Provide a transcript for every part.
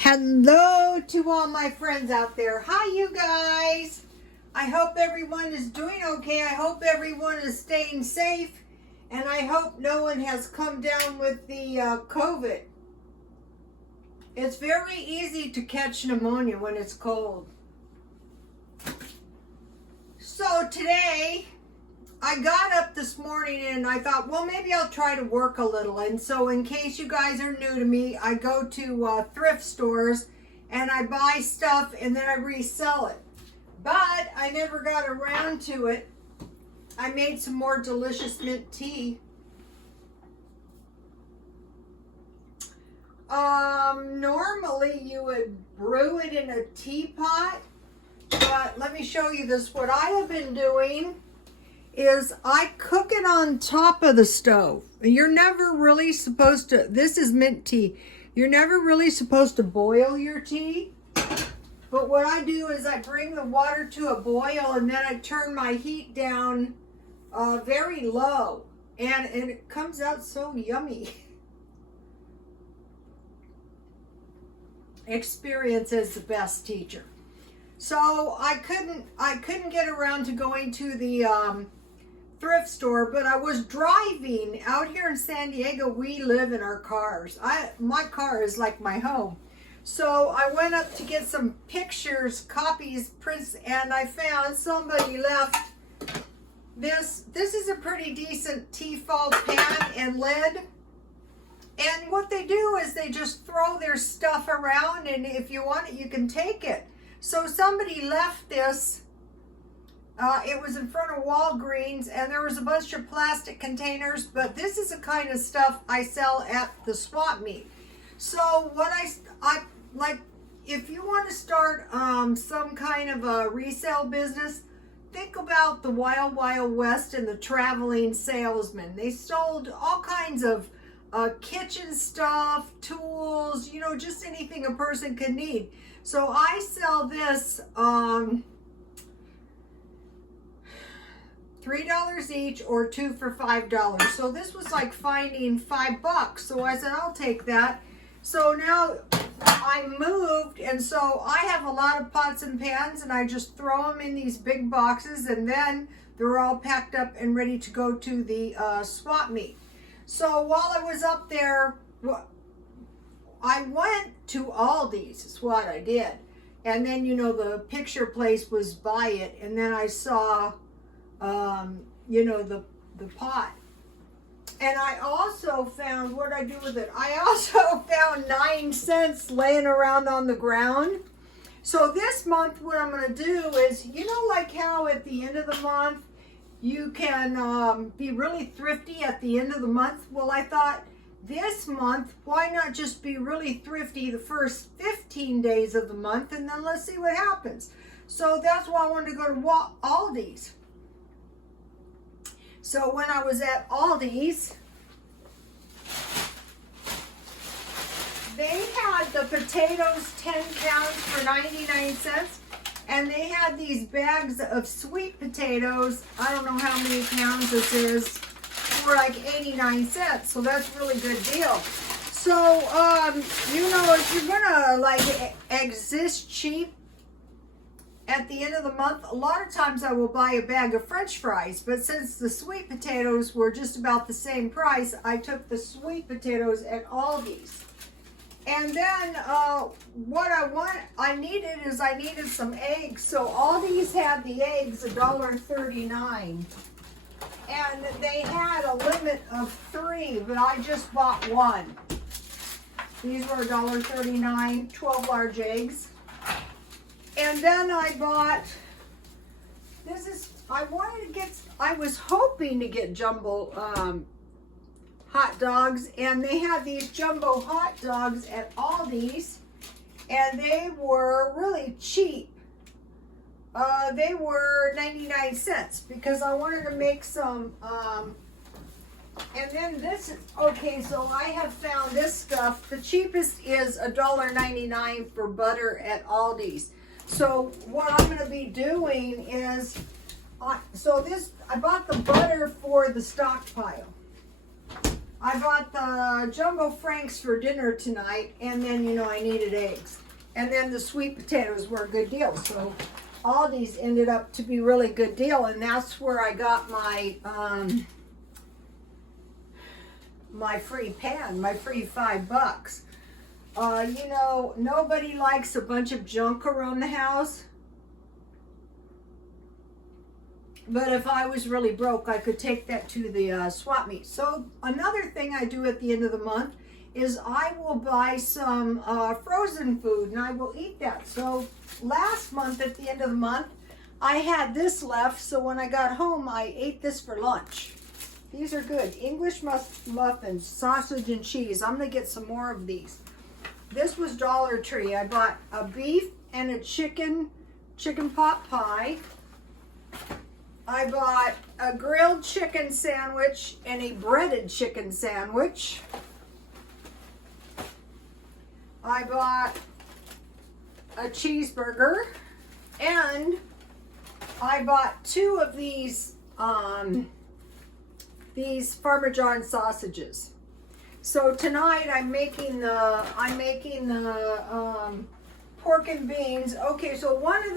Hello to all my friends out there. Hi, you guys. I hope everyone is doing okay. I hope everyone is staying safe. And I hope no one has come down with the COVID. It's very easy to catch pneumonia when it's cold. So today, I got up this morning and I thought, well, maybe I'll try to work a little. And so in case you guys are new to me, I go to thrift stores and I buy stuff and then I resell it. But I never got around to it. I made some more delicious mint tea. Normally you would brew it in a teapot, but let me show you this. What I have been doing is I cook it on top of the stove. You're never really supposed to, this is mint tea, you're never really supposed to boil your tea. But what I do is I bring the water to a boil and then I turn my heat down very low. And it comes out so yummy. Experience is the best teacher. So I couldn't get around to going to the thrift store, but I was driving out here in San Diego. We live in our cars. My car is like my home. So I went up to get some pictures, copies, prints, and I found somebody left this. This is a pretty decent Tefal pan and lid. And what they do is they just throw their stuff around, and if you want it, you can take it. So somebody left this. It was in front of Walgreens, and there was a bunch of plastic containers, but this is the kind of stuff I sell at the swap meet. So what I like, if you want to start some kind of a resale business, think about the Wild Wild West and the traveling salesman. They sold all kinds of kitchen stuff, tools, you know, just anything a person could need. So I sell this $3 each or 2 for $5. So this was like finding $5. So I said, I'll take that. So now I moved, and so I have a lot of pots and pans, and I just throw them in these big boxes, and then they're all packed up and ready to go to the swap meet. So while I was up there, I went to Aldi's, is what I did. And then, you know, the picture place was by it. And then I saw, you know, the pot. And I also found, what I do with it? I also found 9 cents laying around on the ground. So this month, what I'm going to do is, you know, like how at the end of the month, you can be really thrifty at the end of the month. Well, I thought this month, why not just be really thrifty the first 15 days of the month, and then let's see what happens. So that's why I wanted to go to Aldi's. So when I was at Aldi's, they had the potatoes 10 pounds for 99 cents. And they had these bags of sweet potatoes, I don't know how many pounds this is, for like 89 cents. So that's a really good deal. So, you know, if you're gonna like exist cheap at the end of the month, a lot of times I will buy a bag of French fries. But since the sweet potatoes were just about the same price, I took the sweet potatoes at Aldi's. And then what I needed some eggs. So Aldi's had the eggs $1.39. And they had a limit of 3, but I just bought 1. These were $1.39, 12 large eggs. And then I bought, I was hoping to get jumbo hot dogs, and they had these jumbo hot dogs at Aldi's, and they were really cheap. They were 99 cents because I wanted to make some, and then this is, okay, so I have found this stuff. The cheapest is $1.99 for butter at Aldi's. So what I'm going to be doing is, I bought the butter for the Stockpile. I bought the jumbo franks for dinner tonight, and then, you know, I needed eggs. And then the sweet potatoes were a good deal. So Aldi's ended up to be really good deal, and that's where I got my my free pan, my free $5. You know, nobody likes a bunch of junk around the house. But if I was really broke, I could take that to the swap meet. So another thing I do at the end of the month is I will buy some frozen food and I will eat that. So last month at the end of the month, I had this left. So when I got home, I ate this for lunch. These are good. English muffins, sausage and cheese. I'm going to get some more of these. This was Dollar Tree. I bought a beef and a chicken pot pie. I bought a grilled chicken sandwich and a breaded chicken sandwich. I bought a cheeseburger, and I bought 2 of these Parmesan sausages. So tonight I'm making the pork and beans. Okay, so one of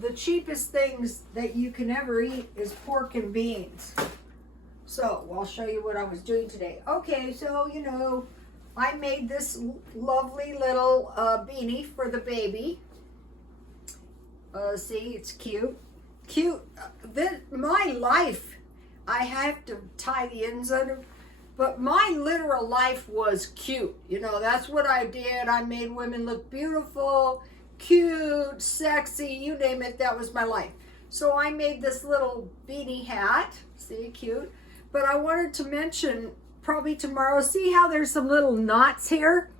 the cheapest things that you can ever eat is pork and beans. So I'll show you what I was doing today. Okay, so you know, I made this lovely little beanie for the baby. See, it's cute. Cute. My life, I have to tie the ends under. But my literal life was cute. You know, that's what I did. I made women look beautiful, cute, sexy, you name it. That was my life. So I made this little beanie hat. See, cute. But I wanted to mention, probably tomorrow, see how there's some little knots here?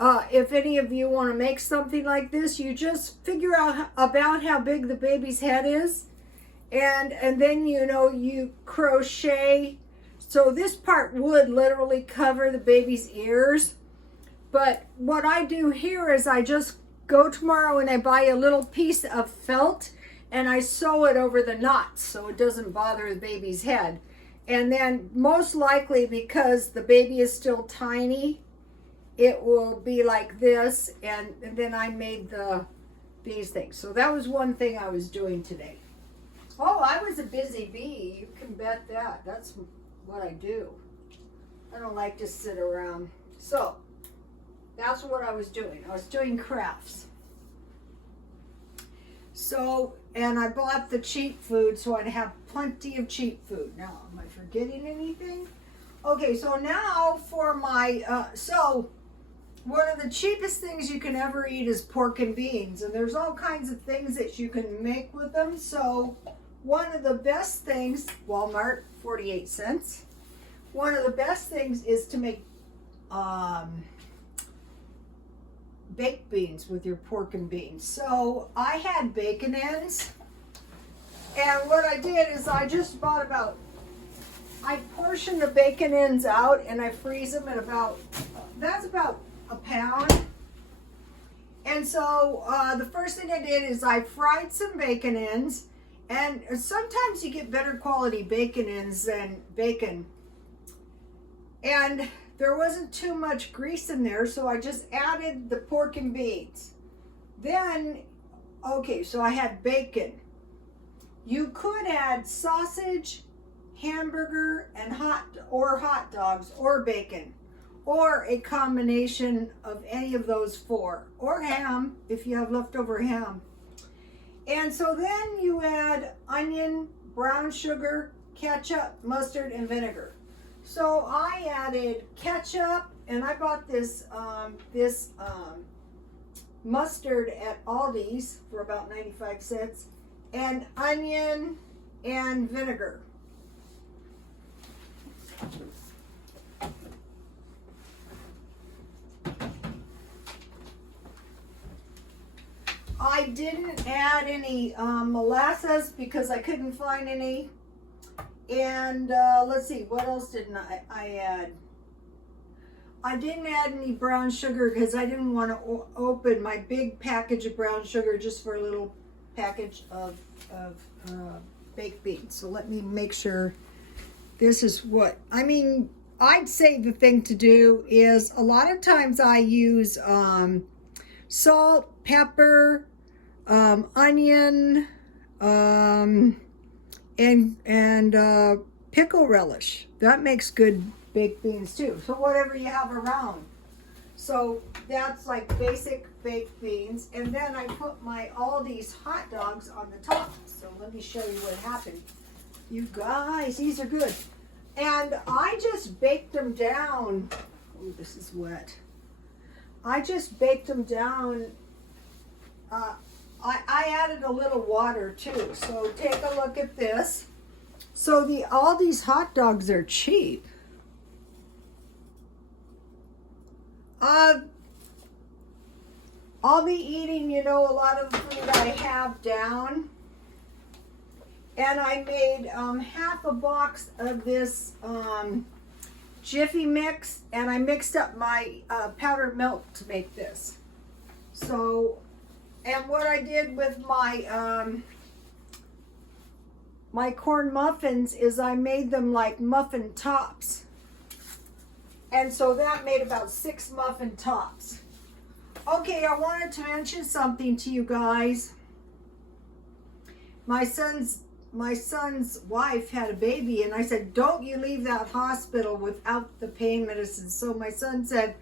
If any of you want to make something like this, you just figure out about how big the baby's head is. And then, you know, you crochet. So this part would literally cover the baby's ears. But what I do here is I just go tomorrow and I buy a little piece of felt and I sew it over the knots so it doesn't bother the baby's head. And then most likely, because the baby is still tiny, it will be like this. And then I made these things. So that was one thing I was doing today. Oh, I was a busy bee. You can bet that. That's what I do. I don't like to sit around. So that's what I was doing. I was doing crafts. So, and I bought the cheap food so I'd have plenty of cheap food. Now, am I forgetting anything? Okay, so now for my, so one of the cheapest things you can ever eat is pork and beans. And there's all kinds of things that you can make with them. So one of the best things, Walmart, 48 cents. One of the best things is to make baked beans with your pork and beans. So I had bacon ends. And what I did is I just bought I portioned the bacon ends out and I freeze them at that's about a pound. And so the first thing I did is I fried some bacon ends. And sometimes you get better quality bacon ends than bacon. And there wasn't too much grease in there, so I just added the pork and beans. Then, okay, so I had bacon. You could add sausage, hamburger, and hot dogs, or bacon, or a combination of any of those 4, or ham, if you have leftover ham. And so then you add onion, brown sugar, ketchup, mustard, and vinegar. So I added ketchup, and I bought this mustard at Aldi's for about 95 cents, and onion and vinegar. I didn't add any molasses because I couldn't find any. And let's see, what else didn't I add? I didn't add any brown sugar because I didn't want to open my big package of brown sugar just for a little package of baked beans. So let me make sure this is what, I mean, I'd say the thing to do is a lot of times I use salt, pepper, onion, and pickle relish. That makes good baked beans too. So whatever you have around. So that's like basic baked beans. And then I put all these hot dogs on the top. So let me show you what happened. You guys, these are good. And I just baked them down. Oh, this is wet. I just baked them down. I added a little water too. So take a look at this. So all these hot dogs are cheap. I'll be eating, a lot of the food I have down. And I made half a box of this Jiffy mix, and I mixed up my powdered milk to make this. So, and what I did with my my corn muffins is I made them like muffin tops. And so that made about 6 muffin tops. Okay, I wanted to mention something to you guys. My son's wife had a baby, and I said, don't you leave that hospital without the pain medicine. So my son said,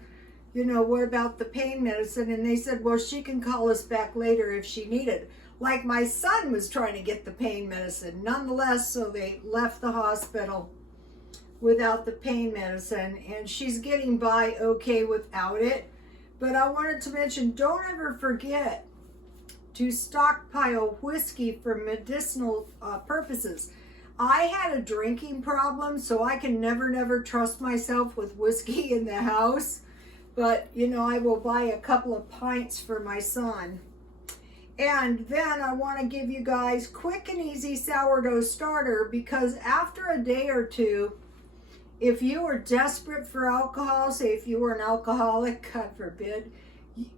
what about the pain medicine? And they said, well, she can call us back later if she needed. Like my son was trying to get the pain medicine. Nonetheless, so they left the hospital without the pain medicine, and she's getting by okay without it. But I wanted to mention, don't ever forget to stockpile whiskey for medicinal purposes. I had a drinking problem, so I can never trust myself with whiskey in the house. But, I will buy a couple of pints for my son. And then I want to give you guys quick and easy sourdough starter, because after a day or two, if you are desperate for alcohol, say if you were an alcoholic, God forbid,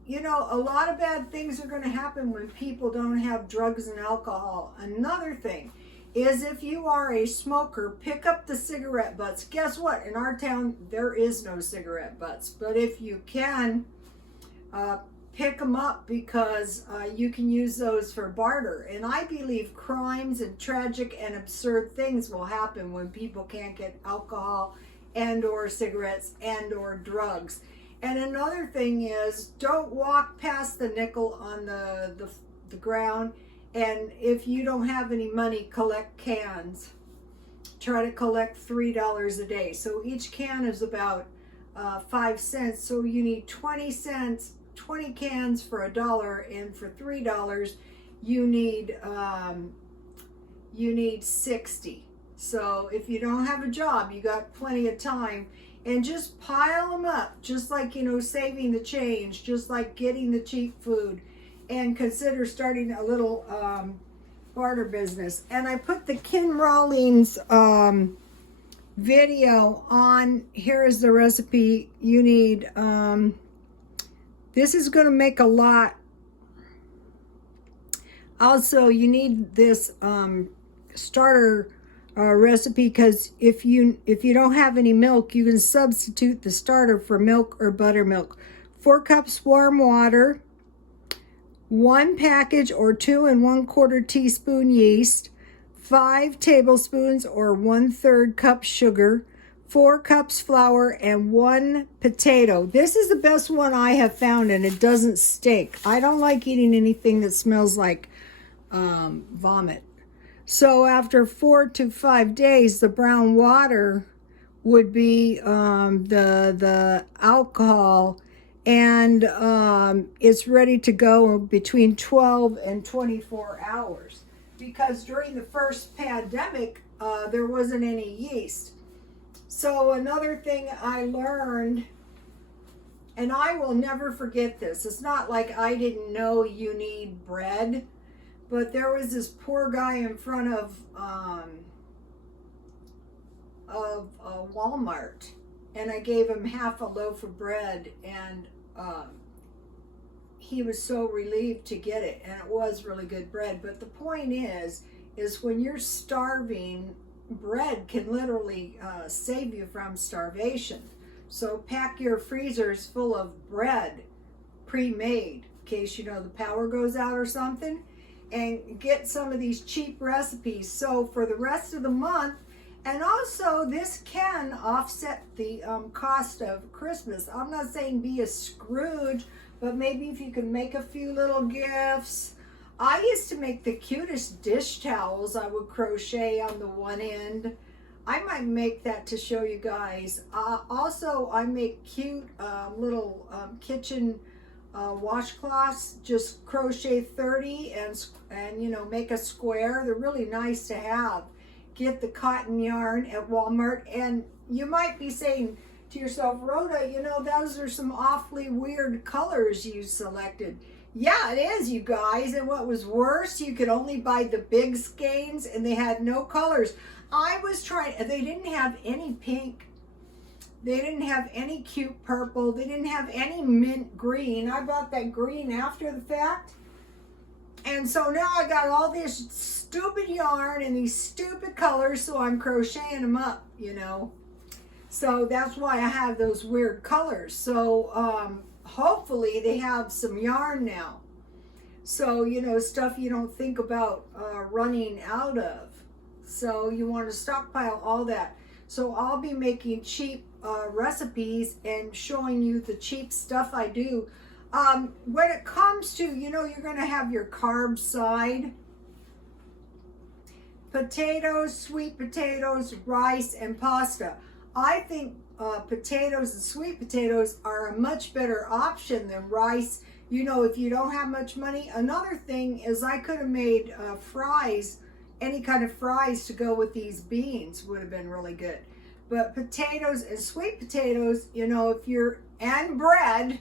a lot of bad things are going to happen when people don't have drugs and alcohol. Another thing is, if you are a smoker, pick up the cigarette butts. Guess what? In our town, there is no cigarette butts. But if you can, pick them up, because you can use those for barter. And I believe crimes and tragic and absurd things will happen when people can't get alcohol and or cigarettes and or drugs. And another thing is, don't walk past the nickel on the ground. And if you don't have any money, collect cans. Try to collect $3 a day. So each can is about 5 cents. So you need 20 cents. 20 cans for $1, and for $3 you need 60. So if you don't have a job, you got plenty of time, and just pile them up, just like saving the change, just like getting the cheap food, and consider starting a little barter business. And I put the Ken Rawlings video on. Here is the recipe. You need this is going to make a lot. Also, you need this starter recipe, because if you don't have any milk, you can substitute the starter for milk or buttermilk. 4 cups warm water, 1 package or 2 1/4 teaspoon yeast, 5 tablespoons or 1/3 cup sugar, 4 cups flour, and 1 potato. This is the best one I have found, and it doesn't stink. I don't like eating anything that smells like vomit. So after 4 to 5 days, the brown water would be the alcohol, and it's ready to go between 12 and 24 hours. Because during the first pandemic, there wasn't any yeast. So another thing I learned, and I will never forget this, it's not like I didn't know you need bread, but there was this poor guy in front of Walmart, and I gave him half a loaf of bread, and he was so relieved to get it, and it was really good bread. But the point is when you're starving, bread can literally save you from starvation. So pack your freezers full of bread, pre-made, in case you know the power goes out or something, and get some of these cheap recipes. So for the rest of the month, and also this can offset the cost of Christmas. I'm not saying be a Scrooge, but maybe if you can make a few little gifts. I used to make the cutest dish towels. I would crochet on the one end. I might make that to show you guys. Also, I make cute little kitchen washcloths. Just crochet 30 and you know, make a square. They're really nice to have. Get the cotton yarn at Walmart. And you might be saying to yourself, Rhoda, you know, those are some awfully weird colors you selected. Yeah, it is, you guys. And what was worse, you could only buy the big skeins and they had no colors. I was trying, they didn't have any pink. They didn't have any cute purple. They didn't have any mint green. I bought that green after the fact. And so now I got all this stupid yarn and these stupid colors, so I'm crocheting them up, you know. So that's why I have those weird colors. So hopefully they have some yarn now. So, you know, stuff you don't think about running out of. So you want to stockpile all that. So I'll be making cheap recipes and showing you the cheap stuff I do. When it comes to, you know, you're going to have your carb side. Potatoes, sweet potatoes, rice, and pasta. I think potatoes and sweet potatoes are a much better option than rice. You know, if you don't have much money. Another thing is I could have made fries, any kind of fries to go with these beans would have been really good. But potatoes and sweet potatoes, you know, and bread,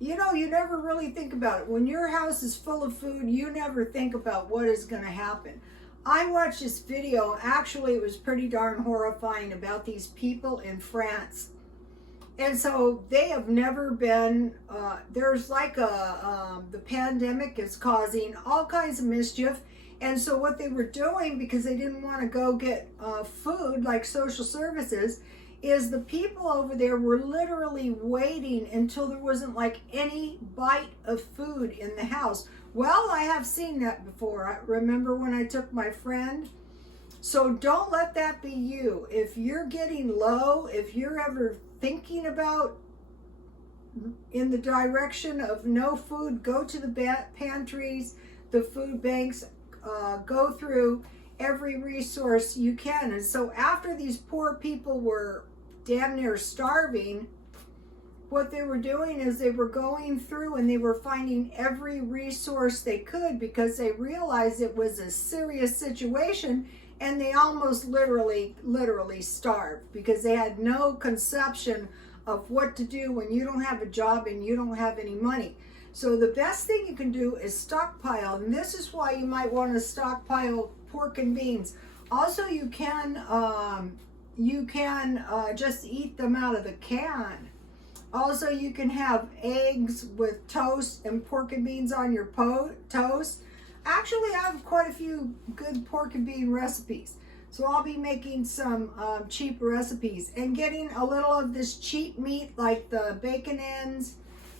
you know, you never really think about it. When your house is full of food, you never think about what is going to happen. I watched this video, actually it was pretty darn horrifying, about these people in France. And so they have never been, there's like the pandemic is causing all kinds of mischief. And so what they were doing, because they didn't want to go get food like social services, is the people over there were literally waiting until there wasn't like any bite of food in the house. Well, I have seen that before. I remember when I took my friend. So don't let that be you. If you're getting low, if you're ever thinking about in the direction of no food, go to the pantries, the food banks, go through every resource you can. And so after these poor people were damn near starving, what they were doing is they were going through and they were finding every resource they could, because they realized it was a serious situation, and they almost literally starved because they had no conception of what to do when you don't have a job and you don't have any money. So the best thing you can do is stockpile, and this is why you might want to stockpile pork and beans. Also, you can just eat them out of the can. Also, you can have eggs with toast and pork and beans on your toast. Actually, I have quite a few good pork and bean recipes. So I'll be making some cheap recipes and getting a little of this cheap meat, like the bacon ends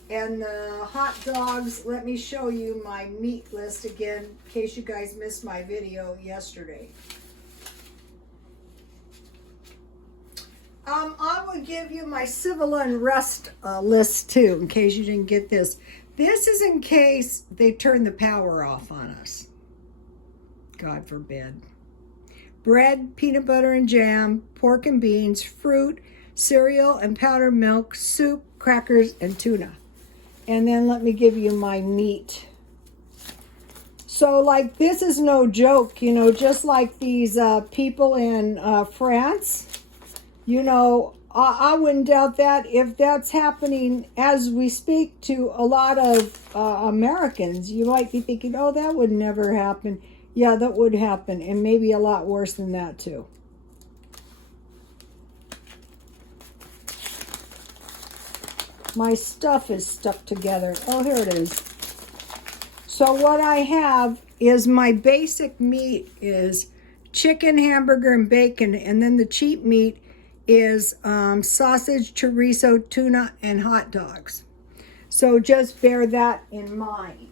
and the hot dogs. Let me show you my meat list again, in case you guys missed my video yesterday. I will give you my civil unrest list too, in case you didn't get this. This is in case they turn the power off on us. God forbid. Bread, peanut butter and jam, pork and beans, fruit, cereal and powdered milk, soup, crackers, and tuna. And then let me give you my meat. So like, this is no joke, you know, just like these people in France. You know, I wouldn't doubt that if that's happening as we speak to a lot of Americans. You might be thinking, oh, that would never happen. Yeah, that would happen, and maybe a lot worse than that too. My stuff is stuck together. Oh, here it is. So what I have is my basic meat is chicken, hamburger, and bacon. And then the cheap meat is sausage, chorizo, tuna, and hot dogs. So just bear that in mind.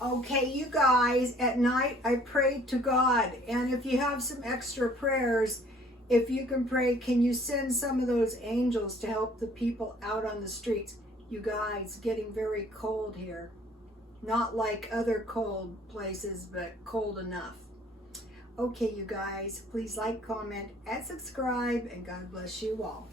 Okay, you guys, at night I prayed to God. And if you have some extra prayers, if you can pray, can you send some of those angels to help the people out on the streets? You guys, getting very cold here. Not like other cold places, but cold enough. Okay, you guys, please like, comment, and subscribe, and God bless you all.